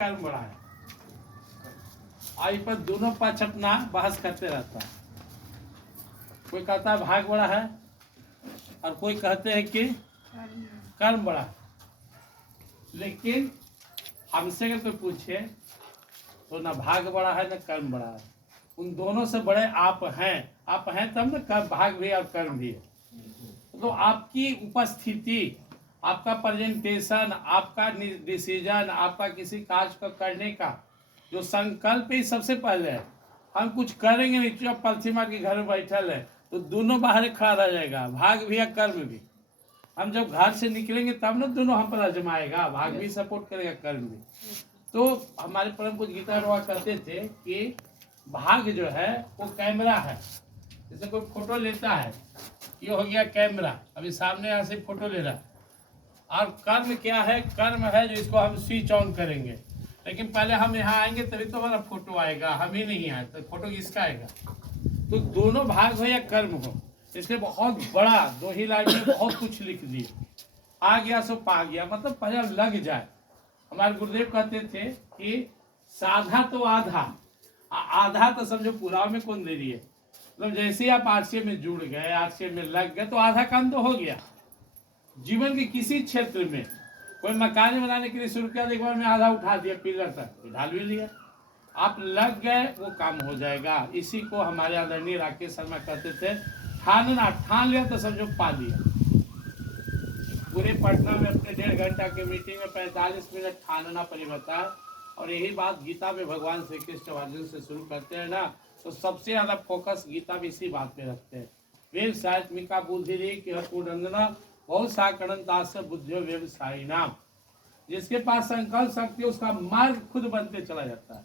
कर्म बड़ा है। आज पर दोनों पक्ष अपना बहस करते रहता है। कोई कहता है भाग बड़ा है और कोई कहते हैं कि कर्म बड़ा है। लेकिन हमसे अगर कोई पूछे तो ना भाग बड़ा है ना कर्म बड़ा है। उन दोनों से बड़े आप हैं। आप हैं तब ना भाग भी और कर्म भी है। तो आपकी उपस्थिति, आपका प्रेजेंटेशन, आपका डिसीजन, आपका किसी कार्य को करने का जो संकल्प ही सबसे पहले है। हम कुछ करेंगे नहीं, चुप पलथी मार के घर में बैठल है तो दोनों बाहर खड़ा रह जाएगा, भाग भी या कर्म भी। हम जब घर से निकलेंगे तब ना दोनों हम पर आजमाएगा, भाग भी सपोर्ट करेगा कर्म भी। तो हमारे परम पूज्य गीता बाबा कहते थे कि भाग जो है वो कैमरा है। जैसे कोई फोटो लेता है, ये हो गया कैमरा, अभी सामने यहाँ से फोटो ले रहा है। और कर्म क्या है? कर्म है जो इसको हम स्विच ऑन करेंगे। लेकिन पहले हम यहाँ आएंगे तभी तो हमारा फोटो आएगा, हम ही नहीं आए तो फोटो किसका आएगा? तो दोनों भाग हो या कर्म हो, इसलिए बहुत बड़ा दो ही लाइन में बहुत कुछ लिख दिए। आ गया सो पा गया, मतलब पहले लग जाए। हमारे गुरुदेव कहते थे कि साधा तो आधा, आधा तो समझो पूरा में कौन दे रही है। मतलब जैसे ही आप आरसीए में जुड़ गए, आरसीए में लग गए तो आधा काम तो हो गया। जीवन के किसी क्षेत्र में कोई मकान बनाने के लिए शुरू किया, एक बार में आधा उठा दिया, पिलर तक ढाल भी लिया, आप लग गए, वो काम हो जाएगा। इसी को हमारे आदरणीय राकेश शर्मा कहते थे, ठानना, ठान लिया तो समझो पा लिया। पूरे पटना में अपने 1.5 घंटा के मीटिंग में 45 मिनट ठानना परिवर्ता। और यही बात गीता में भगवान श्री कृष्ण अर्जुन से शुरू करते हैं ना, तो सबसे ज्यादा फोकस गीता में इसी बात पे रखते हैं। वेद सात्मिका बुद्धि रे कि पूर्णंदना बहुत साकरणदास बुद्धियो व्यवसायी नाम। जिसके पास संकल्प शक्ति, उसका मार्ग खुद बनते चला जाता है।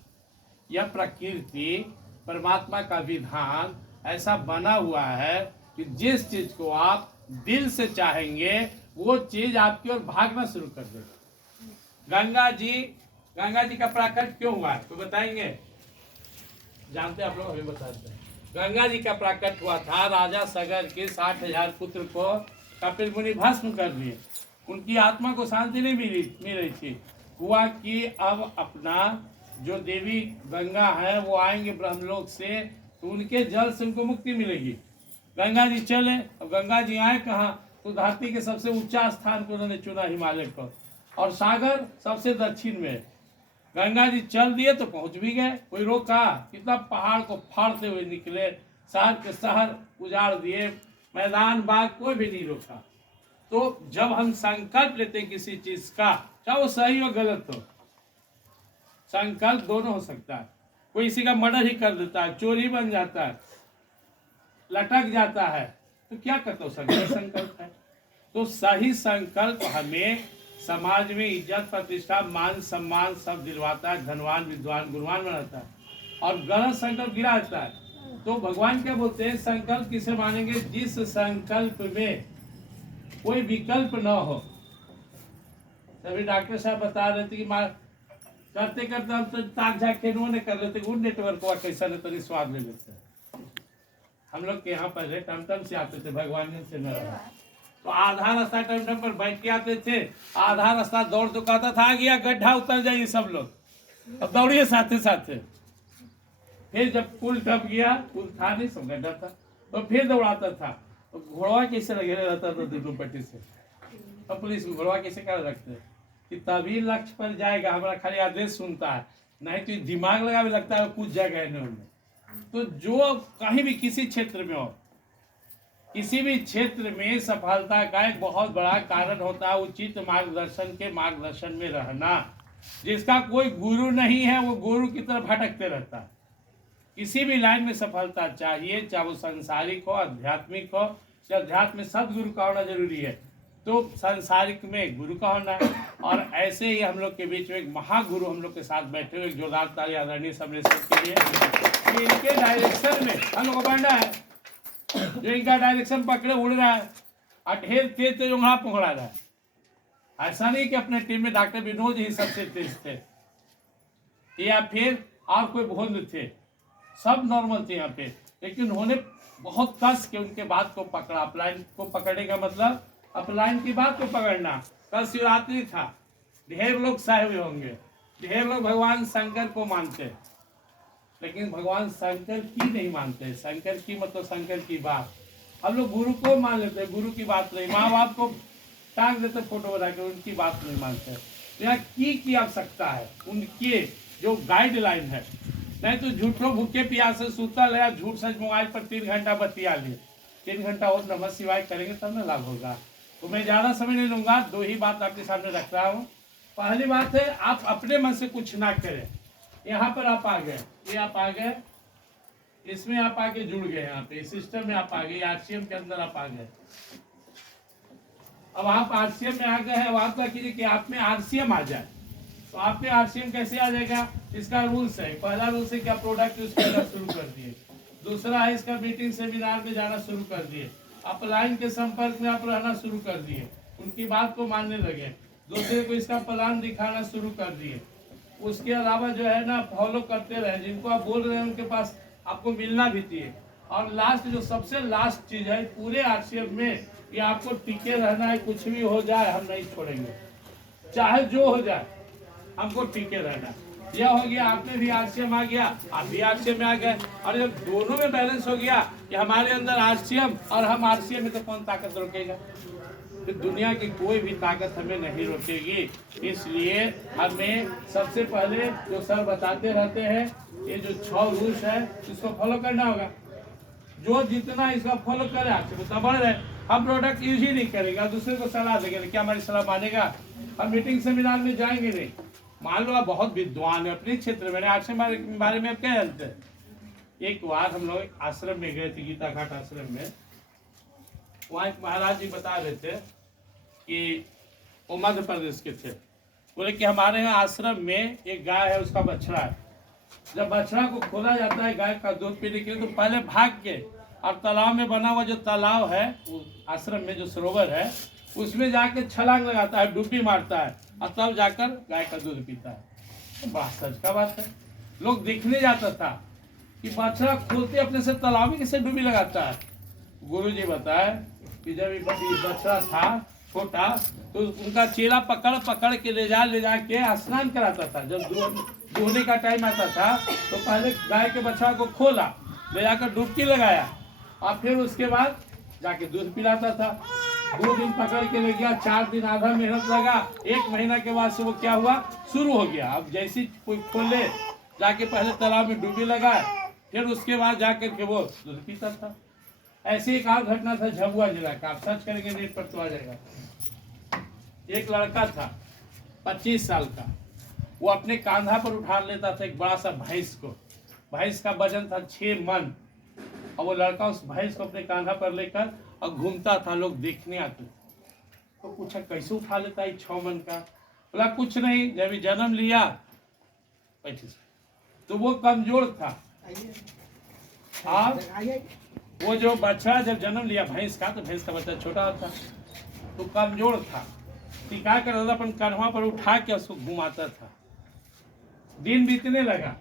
यह प्रकृति परमात्मा का विधान ऐसा बना हुआ है कि जिस चीज को आप दिल से चाहेंगे वो चीज आपकी ओर भागना शुरू कर देगा। गंगा जी का प्राकट क्यों हुआ है तो बताएंगे? जानते आप लोग? अभी बताते हैं। गंगा जी का प्राकट हुआ था, राजा सगर के 60,000 पुत्र को कपिल मुनि भस्म कर दिए। उनकी आत्मा को शांति नहीं मिल रही थी। हुआ कि अब अपना जो देवी गंगा है वो आएंगे ब्रह्मलोक से, तो उनके जल से उनको मुक्ति मिलेगी। गंगा जी चले, अब गंगा जी आए कहाँ? तो धरती के सबसे ऊंचा स्थान को उन्होंने चुना, हिमालय को, और सागर सबसे दक्षिण में। गंगा जी चल दिए तो पहुंच भी गए, कोई रोका? कितना पहाड़ को फाड़ते हुए निकले, शहर के शहर उजाड़ दिए, मैदान बाग कोई भी नहीं रोका। तो जब हम संकल्प लेते हैं किसी चीज का, चाहे वो सही हो गलत हो, संकल्प दोनों हो सकता है। कोई इसी का मर्डर ही कर देता है, चोरी बन जाता है, लटक जाता है, तो क्या करता हो? संकल्प है। तो सही संकल्प हमें समाज में इज्जत प्रतिष्ठा मान सम्मान सब दिलवाता है, धनवान विद्वान गुणवान बनाता है, और गलत संकल्प गिराता है। तो भगवान क्या बोलते हैं? संकल्प किसे मानेंगे? जिस संकल्प में कोई विकल्प न हो। तभी डॉक्टर साहब बता रहे थे कि करते करते हम तो ताक झाक ने कर लेते, गुड नेटवर्क हुआ कैसा नहीं तो स्वाद ले लेते। हम लोग के यहाँ पर टमटम से आते थे, भगवान से न रहा तो आधा रास्ता टमटम पर बैठ के आते थे, आधा रास्ता दौड़ दुकाता था, आ गया गड्ढा उतर जाइए सब लोग, अब दौड़िए साथे साथे। फिर जब पुल टप गया, पुल था नहीं, सब गड्ढा था, तो फिर दौड़ाता था। तो घोड़वा कैसे लगे रहता था दोनों पट्टी से। अब पुलिस में घोड़वा कैसे कर रखते हैं कि तभी लक्ष्य पर जाएगा, हमारा खाली आदेश सुनता है, नहीं तो दिमाग लगावे लगता है कुछ जगह नहीं। तो जो कहीं भी किसी क्षेत्र में हो, किसी भी क्षेत्र में सफलता का एक बहुत बड़ा कारण होता है उचित मार्गदर्शन के मार्गदर्शन में रहना। जिसका कोई गुरु नहीं है वो गुरु की तरफ भटकते रहता है। किसी भी लाइन में सफलता चाहिए, चाहे वो सांसारिक हो, आध्यात्मिक हो। अध्यात्म में सदगुरु का होना जरूरी है, तो सांसारिक में गुरु का होना है। और ऐसे ही हम लोग के बीच में एक महागुरु हम लोग के साथ बैठे हुए, जोरदार ताली आदरणीय समरेश्वर के लिए। इनके डायरेक्शन में हम लोग को बढ़ना है। जो इनका डायरेक्शन पकड़े उड़ रहा है, और ढेर तेज तेज उंगला पकड़ा रहा है। ऐसा नहीं कि अपने टीम में डॉक्टर विनोद ही सबसे तेज थे या फिर और कोई भोंद थे, सब नॉर्मल थे यहाँ पे, लेकिन उन्होंने बहुत कस के उनके बात को पकड़ा। अपलाइन को पकड़ने का मतलब अपलाइन की बात को पकड़ना। कल शिवरात्रि था, ढेर लोग साए हुए होंगे, ढेर लोग भगवान शंकर को मानते हैं, लेकिन भगवान शंकर की नहीं मानते। शंकर की मतलब शंकर की बात। हम लोग गुरु को मान लेते हैं, गुरु की बात नहीं। माँ बाप को टांग देते फोटो बना के, उनकी बात नहीं मानते। तो यहाँ की आवश्यकता है, उनके जो गाइडलाइन है। नहीं तो झूठो भूखे प्यासे सुतल है, झूठ सच मोबाइल पर 3 घंटा बतिया लिए, 3 घंटा और नमः शिवाय करेंगे तब ना लाभ होगा। तो मैं ज़्यादा समय नहीं लूँगा, 2 ही बात आपके सामने रख रहा हूँ। पहली बात है, आप अपने मन से कुछ ना करें। यहाँ पर आप आ गए, ये आप आ गए, इसमें आप आके जुड़ गए, यहाँ पे सिस्टम में आप आ गए, आरसीएम के अंदर आप आ गए। अब आप आरसीएम में आ गए हैं, अब आप क्या कीजिए कि आप में आरसीएम आ जाए। तो आप में आरसीएम कैसे आ जाएगा, इसका रूल्स है। पहला रूल्स है कि आप प्रोडक्ट यूज करना शुरू कर दिए। दूसरा है इसका मीटिंग सेमिनार में जाना शुरू कर दिए। आप लाइन के संपर्क में आप रहना शुरू कर दिए, उनकी बात को मानने लगे, दूसरे को इसका प्लान दिखाना शुरू कर दिए। उसके अलावा जो है ना, फॉलो करते रहे, जिनको आप बोल रहे हैं उनके पास आपको मिलना भी चाहिए। और लास्ट, जो सबसे लास्ट चीज है पूरे आरसीएम में, कि आपको टिके रहना है। कुछ भी हो जाए हम नहीं छोड़ेंगे, चाहे जो हो जाए हमको टिके रहना। यह हो गया, आपने भी आरसीएम आ गया, आप भी आरसीएम में आ गए। और जब दोनों में बैलेंस हो गया कि हमारे अंदर आरसीएम और हम आरसीएम में, तो कौन ताकत रोकेगा? तो दुनिया की कोई भी ताकत हमें नहीं रोकेगी। इसलिए हमें सबसे पहले जो सर बताते रहते हैं, ये जो 6 रूल्स है, इसको फॉलो करना होगा। जो जितना इसका फॉलो करे आपसे उतना बढ़ रहे। हम प्रोडक्ट यूज ही नहीं करेंगे, दूसरे को सलाह देंगे, क्या हमारी सलाह मानेगा? हम मीटिंग सेमिनार में जाएंगे नहीं। मान लो आप बहुत विद्वान है अपने क्षेत्र में, आश्रम बारे में आप क्या जानते हैं? एक बार हम लोग आश्रम में गए थे, गीता घाट आश्रम में। वहाँ एक महाराज जी बता रहे थे कि वो मध्य प्रदेश के थे। बोले कि हमारे यहाँ आश्रम में एक गाय है, उसका बछड़ा है। जब बछड़ा को खोला जाता है गाय का दूध पीने के लिए, तो पहले भाग के और तालाब में बना हुआ जो तालाब है, आश्रम में जो सरोवर है, उसमें जाके छलांग लगाता है, डुबकी मारता है, और तब जाकर गाय का दूध पीता है। तो बड़ा सच का बात है। लोग देखने जाता था कि बछड़ा खोलते अपने से तालाब में कैसे डुबकी लगाता है। गुरु जी बताए कि जब ये बछड़ा था छोटा, तो उनका चेला पकड़ पकड़ के ले जा के स्नान कराता था। जब दुहने का टाइम आता था, तो पहले गाय के बछड़ा को खोला, ले जाकर डुबकी लगाया, और फिर उसके बाद जाके दूध पिलाता था। 2 दिन पकड़ के ले गया, 4 दिन आधा मेहनत लगा, 1 महीना के बाद से वो क्या हुआ, शुरू हो गया। अब जैसी कोई खोले, जाके पहले तालाब में डुबकी लगाए, फिर उसके बाद जाकर के वो दूध पीता था। ऐसी एक और घटना था झाबुआ जिला का, आप सर्च करेंगे नेट पर तो आ जाएगा। एक लड़का था 25 साल का, वो अपने कांधा पर उठा लेता था एक बड़ा सा भैंस को। भैंस का वजन था 6 मन, और वो लड़का उस भैंस को अपने कांधा पर लेकर और घूमता था, लोग देखने आते। तो पूछा कैसे उठा लेता है 6 मन का? बोला कुछ नहीं, जब जन्म लिया तो वो कमजोर था। वो जो बच्चा जब जन्म लिया भैंस का, तो भैंस का बच्चा छोटा था, तो कमजोर था। टिका कर अपन कन्हा पर उठा के उसको घुमाता था। दिन बीतने लगा,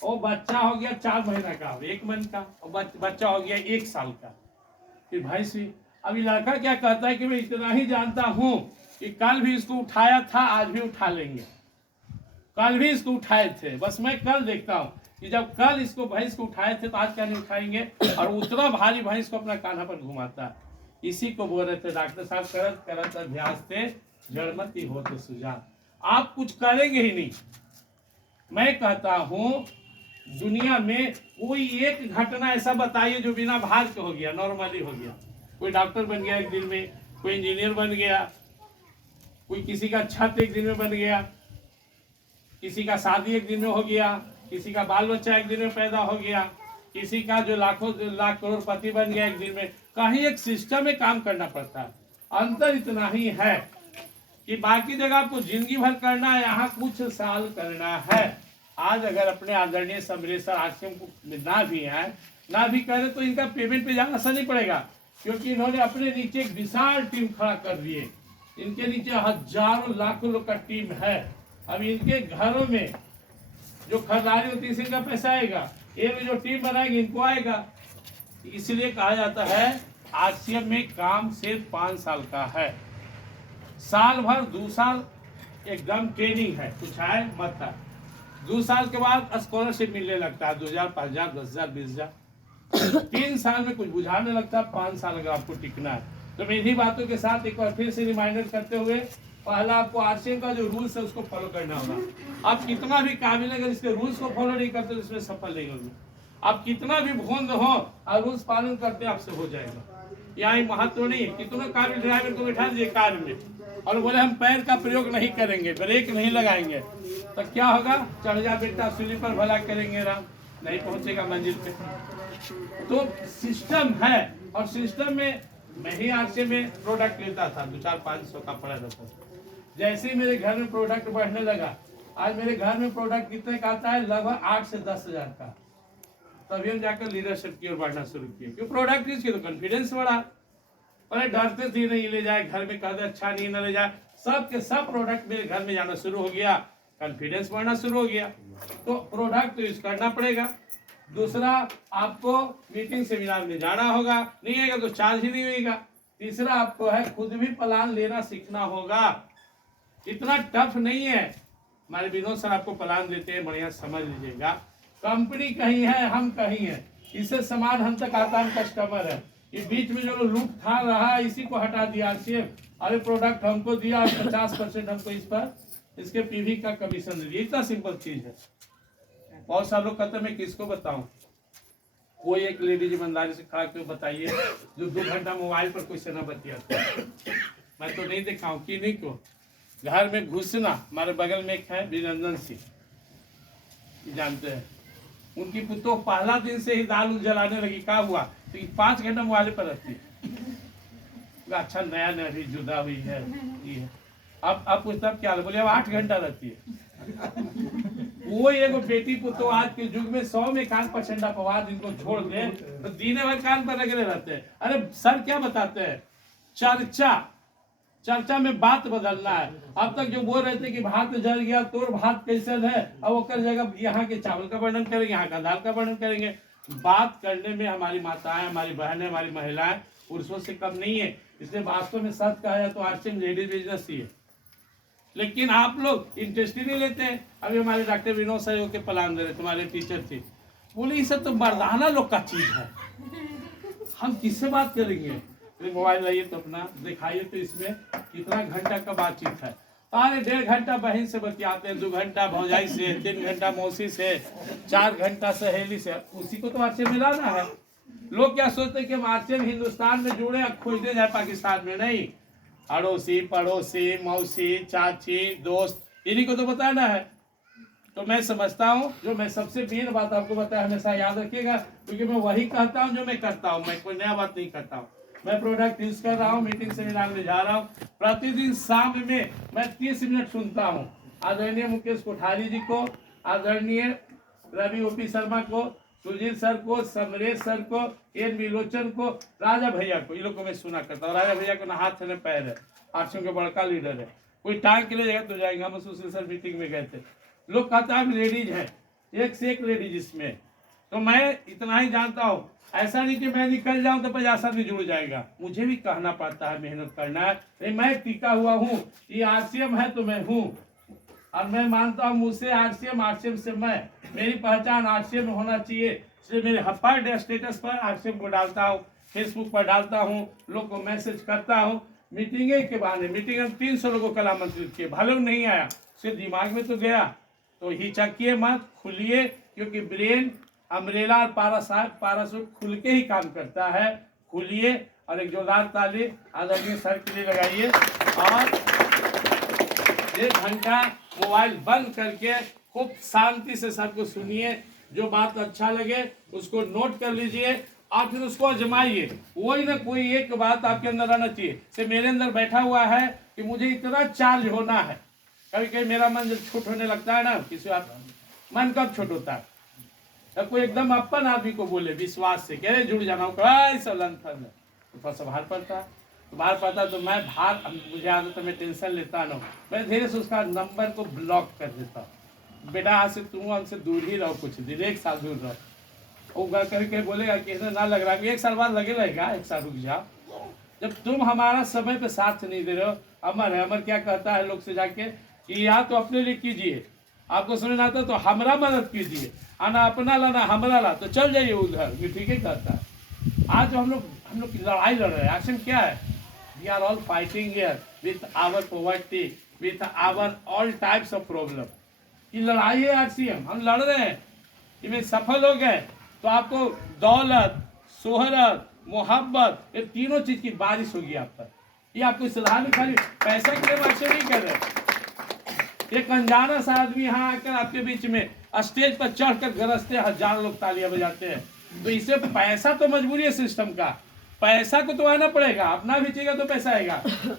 वो बच्चा हो गया 4 महीना का, 1 मन का, और बच्चा हो गया 1 साल का। फिर भैंस भी, अभी लड़का क्या कहता है कि मैं इतना ही जानता हूँ कि कल भी इसको उठाया था, आज भी उठा लेंगे। कल भी इसको उठाए थे, बस मैं कल देखता हूँ कि जब कल इसको भैंस को उठाए थे, तो आज क्या नहीं उठाएंगे। और उतना भारी भैंस को अपना कान्हा पर घुमाता है। इसी को बोल रहे थे डॉक्टर साहब, करत करत अभ्यास थे जड़मती हो तो सुजान। आप कुछ करेंगे ही नहीं। मैं कहता हूँ दुनिया में कोई एक घटना ऐसा बताइए जो बिना भार के हो गया, नॉर्मली हो गया। कोई डॉक्टर बन गया एक दिन में, कोई इंजीनियर बन गया, कोई किसी का छत एक दिन में बन गया, किसी का शादी एक दिन में हो गया, किसी का बाल बच्चा एक दिन में पैदा हो गया, किसी का जो लाखों लाख करोड़पति बन गया एक दिन में। कहीं एक सिस्टम में काम करना पड़ता है। अंतर इतना ही है कि बाकी जगह आपको जिंदगी भर करना है, यहाँ कुछ साल करना है। आज अगर अपने आदरणीय समरेश्वर आश्रम को ना भी आए, ना भी करे, तो इनका पेमेंट पे जाना सही नहीं पड़ेगा, क्योंकि इन्होंने अपने नीचे एक विशाल टीम खड़ा कर दिए। इनके नीचे हजारों लाखों लोग का टीम है। अब इनके घरों में जो खरीदारी होती है, इनका पैसा आएगा, ये भी जो टीम बनाएगी इनको आएगा। इसलिए कहा जाता है आरसीएम में काम सिर्फ 5 साल का है। साल भर 2 साल एकदम ट्रेनिंग है, कुछ है मत है। 2 साल के बाद स्कॉलरशिप मिलने लगता है, 2000, 5000, 10,000, 20,000। 3 साल में कुछ बुझाने लगता है, 5 साल अगर आपको टिकना है। तो मैं इन्हीं बातों के साथ एक बार फिर से रिमाइंडर करते हुए, पहला आपको आरसीएम का जो रूल्स है उसको फॉलो करना होगा। आप कितना भी काबिल अगर इसके रूल्स को फॉलो नहीं करते तो इसमें सफल नहीं होंगे। आप कितना भी भोंद हो और रूल्स पालन करते आपसे हो जाएगा। यहाँ महत्व नहीं है, कितना काबिल ड्राइवर को बैठा दीजिए कार में और बोले हम पैर का प्रयोग नहीं करेंगे, ब्रेक नहीं लगाएंगे, तो क्या होगा? चढ़ जा बेटा, स्लीपर भला करेंगे राम, नहीं पहुंचेगा मंजिल पे। तो सिस्टम है, और सिस्टम में मैं ही आरसे में प्रोडक्ट लेता था, 2-4-500 का पड़ा रहता था। जैसे ही मेरे घर में प्रोडक्ट बढ़ने लगा, आज मेरे घर में प्रोडक्ट कितने का आता है? लगभग 8 से 10,000 का। तभी हम जाकर लीडरशिप की ओर बढ़ना शुरू किए, क्यों? प्रोडक्ट इसके तो कॉन्फिडेंस बढ़ा। अरे डरते थे नहीं ले जाए, घर में कहते अच्छा नहीं न ले जाए, सब के सब प्रोडक्ट मेरे घर में जाना शुरू हो गया, कॉन्फिडेंस बढ़ना शुरू हो गया। तो प्रोडक्ट तो यूज करना पड़ेगा। दूसरा, आपको मीटिंग सेमिनार में जाना होगा, नहीं आएगा तो चार्ज ही नहीं होगा। तीसरा, आपको है खुद भी प्लान लेना सीखना होगा। इतना टफ नहीं है, हमारे विनोद सर आपको प्लान देते हैं, बढ़िया समझ लीजिएगा। कंपनी कहीं है, हम कहीं है, इससे सामान हम तक आता है, कस्टमर है। ये बीच में जो लूट खा रहा है इसी को हटा दिया आरसीएम। अरे प्रोडक्ट हमको दिया, 50% हमको इस पर इसके पीवी का कमीशन दे दिया। इतना सिंपल चीज है। बहुत सारे लोग कहते हैं मैं किसको बताऊं? कोई एक लेडीज ईमानदारी से खड़ा क्यों बताइए जो 2 घंटा मोबाइल पर कोई से न बतियाता। मैं तो नहीं देखा हूँ कि नहीं को घर में घुसना। हमारे बगल में एक है विरंजन सिंह, जानते हैं, उनकी पुतो पहला दिन से ही दाल जलाने लगी। क्या हुआ? तो 5 घंटा मोबाइल पर रहती है। अच्छा नया नया भी जुदा हुई है ये है। अब पूछता क्या? बोले अब 8 घंटा रहती है। वो एगो बेटी पुतो आज के युग में 100 में कान पर ठंडा पवा इनको छोड़ दे तो दीने भर कान पर लगे रहते हैं। अरे सर क्या बताते हैं? चर्चा में बात बदलना है। अब तक जो बोल रहे थे कि भात जल गया, तोर भात कैसे है, अब वो कर जगह यहाँ के चावल का वर्णन करेंगे, यहाँ का दाल का वर्णन करेंगे। बात करने में हमारी माताएं, हमारी बहनें, हमारी महिलाएं पुरुषों से कम नहीं है। इसलिए वास्तव में सच कहा जाए तो आरसीएम लेडीज बिजनेस ही है। लेकिन आप लोग इंटरेस्ट ही नहीं लेते हैं। अभी हमारे डॉक्टर विनोद सहयोग के प्लान दे रहे, तुम्हारे टीचर थे, बोले ये सब तो मर्दाना लोग का चीज है, हम किससे बात करेंगे? मोबाइल लाइए तो अपना दिखाइए, तो इसमें कितना घंटा का बातचीत है। अरे 1.5 घंटा बहन से बतियाते हैं, 2 घंटा भौजाई से, 3 घंटा मौसी से, 4 घंटा सहेली से। उसी को तो आरसीएम मिलाना है। लोग क्या सोचते हैं कि हम आरसीएम हिंदुस्तान में जुड़े और खोजने जाए पाकिस्तान में? नहीं, अड़ोसी पड़ोसी मौसी चाची दोस्त इन्हीं को तो बताना है। तो मैं समझता हूँ, जो मैं सबसे मेन बात आपको बताया हमेशा याद रखिएगा, क्योंकि मैं वही कहता हूँ जो मैं करता हूँ, मैं कोई नया बात नहीं करता हूँ। मैं प्रोडक्ट यूज कर रहा हूँ, मीटिंग सेमिनार में जा रहा हूँ, प्रतिदिन शाम में मैं 30 मिनट सुनता हूँ आदरणीय मुकेश कोठारी जी को, आदरणीय रवि ओपी शर्मा को, सुजीत सर को, समरेश सर को, एन विलोचन को, राजा भैया को। इन लोग को मैं सुना करता हूँ। राजा भैया को ना हाथ न पैर है, आरसीएम के बड़का लीडर है। कोई टांग के लिए जाएगा तो जाएंगे। हम सुशील सर मीटिंग में गए थे, लोग कहते हैं लेडीज है, एक से एक लेडीज इसमें। तो मैं इतना ही जानता हूँ, ऐसा नहीं कि मैं निकल जाऊं तो 50 आदमी जुड़ जाएगा। मुझे भी कहना पड़ता है, मेहनत करना है। मैं टिका हुआ हूँ, ये आरसीएम है तो मैं हूँ, और मैं मानता हूँ मुझसे आरसीएम, आरसीएम से मैं, मेरी पहचान आरसीएम में होना चाहिए। इसलिए मेरे पर डे स्टेटस पर आरसीएम को डालता हूँ, फेसबुक पर डालता हूँ, लोग को मैसेज करता हूँ। मीटिंगे के बहाने, मीटिंग में 300 लोगों को आमंत्रित किए, भले नहीं आया, सिर्फ दिमाग में तो गया। तो हिचकिए मत, खुलिए, क्योंकि ब्रेन अम्ब्रेला और पारासूट खुल के ही काम करता है। खुलिए और एक जोरदार ताली आदरणीय सर के लिए लगाइए। और 1 घंटा मोबाइल बंद करके खूब शांति से सबको सुनिए, जो बात अच्छा लगे उसको नोट कर लीजिए और फिर उसको आजमाइए। वही ना कोई एक बात आपके अंदर आना चाहिए। से मेरे अंदर बैठा हुआ है कि मुझे इतना चार्ज होना है। कभी कभी मेरा मन जब छोट होने लगता है ना, किसी मन कब छोट होता है? जब कोई एकदम अपन आदमी को बोले विश्वास से, कह रहे जुड़ जाना, तो थोड़ा सा बाहर पड़ता है। तो बाहर पड़ता तो मैं मुझे आदत है, मैं टेंशन लेता ना, मैं धीरे से उसका नंबर को ब्लॉक कर देता हूँ। बेटा आज से तुम हमसे दूर ही रहो, कुछ दिन 1 साल दूर रहो। वो करके बोलेगा कि ना लग रहा है, 1 साल बाद लगे रहेगा, 1 साल रुक जाओ। जब तुम हमारा समय पे साथ नहीं दे रहे हो। अमर है, अमर क्या कहता है लोग से जाके, कि या तो अपने लिए कीजिए, आपको समझ में आता तो हमरा मदद कीजिए, आना अपना लाना हमरा ला, तो चल जाइए उधर, ये ठीक है कहता है। आज हम लोग की लड़ाई लड़ रहे हैं, एक्शन क्या है? We are all fighting here with our poverty, with our all types of problem. ये लड़ाई है आरसीएम, हम लड़ रहे हैं, इसमें सफल हो गए तो आपको दौलत, शोहरत, मोहब्बत, ये तीनों चीज की बारिश होगी आप पर। ये आपको साधारण खाली पैसा के लिए एक्शन नहीं कर रहे। एक अनजाना सा आदमी यहाँ आकर आपके बीच में स्टेज पर चढ़कर गरजते, हजारों लोग तालियां बजाते हैं, तो इससे पैसा तो मजबूरी है सिस्टम का, पैसा को तो आना पड़ेगा, अपना भी चाहिए तो पैसा आएगा।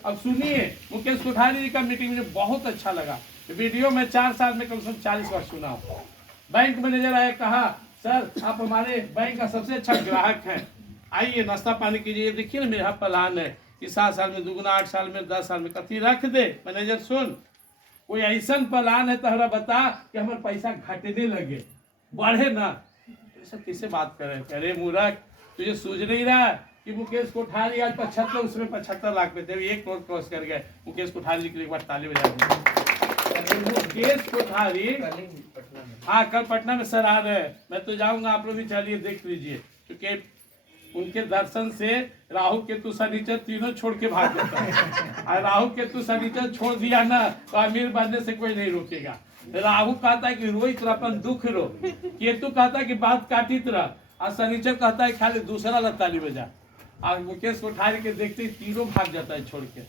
अब सुनिए, मुकेश कोठारी जी का मीटिंग मुझे बहुत अच्छा लगा, वीडियो में 4 साल में कम से कम 40 बार सुना। बैंक मैनेजर आया, कहा सर आप हमारे बैंक का सबसे अच्छा ग्राहक हैं, आइए नाश्ता पानी कीजिए, देखिए ना मेरा प्लान है कि 7 साल में दुगुना, 8 साल में 10 साल में कथी रख दे। मैनेजर सुन, कोई ऐसा प्लान है तहरा बता कि हमारे पैसा घटने लगे, बढ़े ना। ऐसा किससे बात करे? अरे मूर्ख, तुझे सूझ नहीं रहा कि मुकेश कोठारी आज 75, उसमें 75 लाख पे थे, 1 करोड़ क्रॉस कर गए। मुकेश कोठारी जी के लिए एक बार ताली बजा दीजिए। मुकेश कोठारी हाँ कल पटना में सर आ रहे हैं, मैं तो जाऊंगा, आप लोग भी चलिए देख लीजिए, क्योंकि उनके दर्शन से राहु केतु शनिचर तीनों छोड़ के भाग जाता है। और राहु केतु शनिचर छोड़ दिया ना तो अमीर बनने से कोई नहीं रोकेगा। राहु कहता है कि रोहित अपन दुख रो, केतु कहता है कि बात काटित रह, और शनिचर कहता है खाली दूसरा ला ताली बजा। और मुकेश कोठारी के देखते ही तीनों भाग जाता है छोड़ के।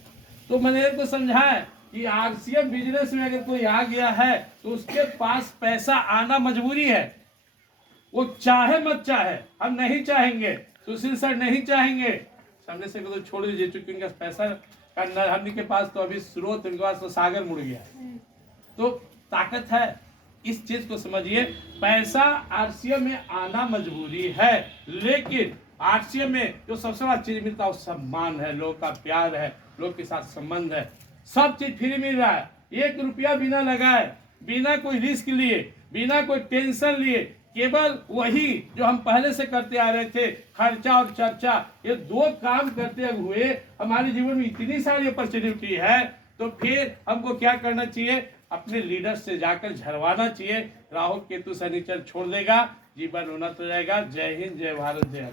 तो मैंने को समझाया कि आरसीएम बिजनेस में अगर कोई आ गया है तो उसके पास पैसा आना मजबूरी है, वो चाहे मत चाहे। हम नहीं चाहेंगे, सुशील सर नहीं चाहेंगे, सामने से तो छोड़ दीजिए, चूंकि उनका पैसा का हमने के पास तो अभी स्रोत, उनके पास तो सागर मुड़ गया, तो ताकत है। इस चीज को समझिए, पैसा आरसीएम में आना मजबूरी है, लेकिन आरसीएम में जो सबसे बड़ा चीज मिलता है वो सम्मान है, लोग का प्यार है, लोग के साथ संबंध है, सब चीज फ्री मिल रहा है। 1 रुपया बिना लगाए, बिना कोई रिस्क लिए, बिना कोई टेंशन लिए, केवल वही जो हम पहले से करते आ रहे थे, खर्चा और चर्चा, ये 2 काम करते हुए हमारे जीवन में इतनी सारी अपॉर्चुनिटी है। तो फिर हमको क्या करना चाहिए? अपने लीडर से जाकर झरवाना चाहिए। राहु केतु शनिचर छोड़ देगा, जीवन उन्नत हो जाएगा। जय हिंद, जय भारत, जय।